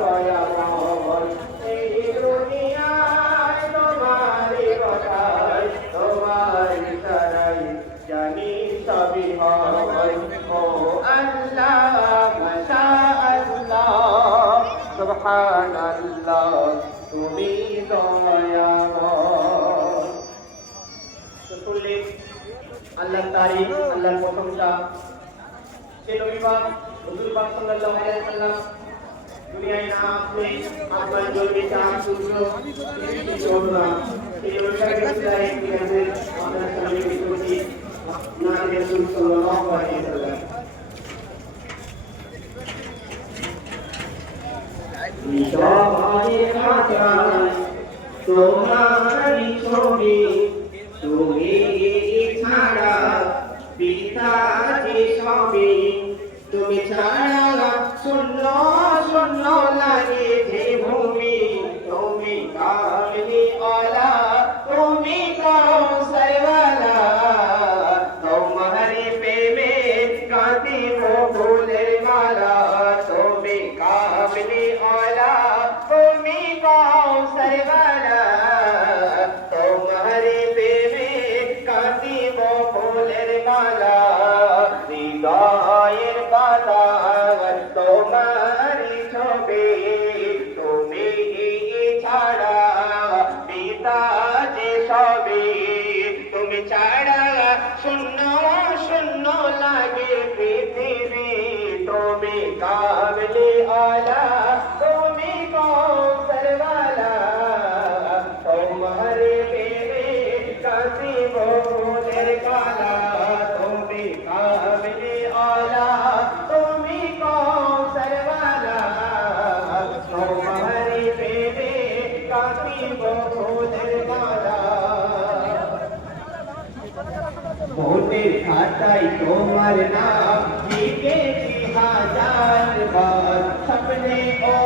দয়াময় এই দুনিয়ায় তোমারই কথাই তোমার ইশারায় জানি সবই হয় ও আল্লাহ মাশা আল্লাহ সুবহানাল্লাহ তুমি দয়াময়। তো শুনলেন আল্লাহর তারিফ, আল্লাহর প্রশংসা। সে নবী পাক হুজুর পাক সাল্লাল্লাহু আলাইহি ওয়াসাল্লাম দুনিয়ায় না আসলে আসমান জমিন চাঁদ সূর্য কিছু হতো না। সেই নবীর বিদায় দিয়েছে আমাদের সামনে পেশ করছি নবী রাসূল সাল্লাল্লাহু আলাইহি ওয়াসাল্লাম। সবাই খাতায় তোমারই ছবি, তুমি ছাড়া পিতাজি সবই, তুমি ছাড়া শূন্য শূন্য লাগে যে ভূমি, তুমি কামলি ওয়ালা তুমি কাউসারওয়ালা, তোমারে প্রেমে কাঁদিব ফুলের মালা, তুমি কামলি ওয়ালা তুমি কাউসারওয়ালা, তোমারে প্রেমে কাঁদিব ফুলের মালা, হৃদয়ের পাতায় তোমারই ছবি, তুমি ছাড়া পিতা যে সবই, তুমি ছাড়া শূন্য শূন্য লাগে পৃথিবী, তুমি কামলি ওয়ালা তুমি কৌশলওয়ালা, তোমারে প্রেমে কাঁদিব ফুলের মালা, তুমি কামলি ওয়ালা তুমি কৌশলওয়ালা, তোমারে প্রেমে কাঁদিব ফুলের মালা। মোদের খাতায় তোমার নাম লিখেছি হাজার বার, স্বপ্নে ও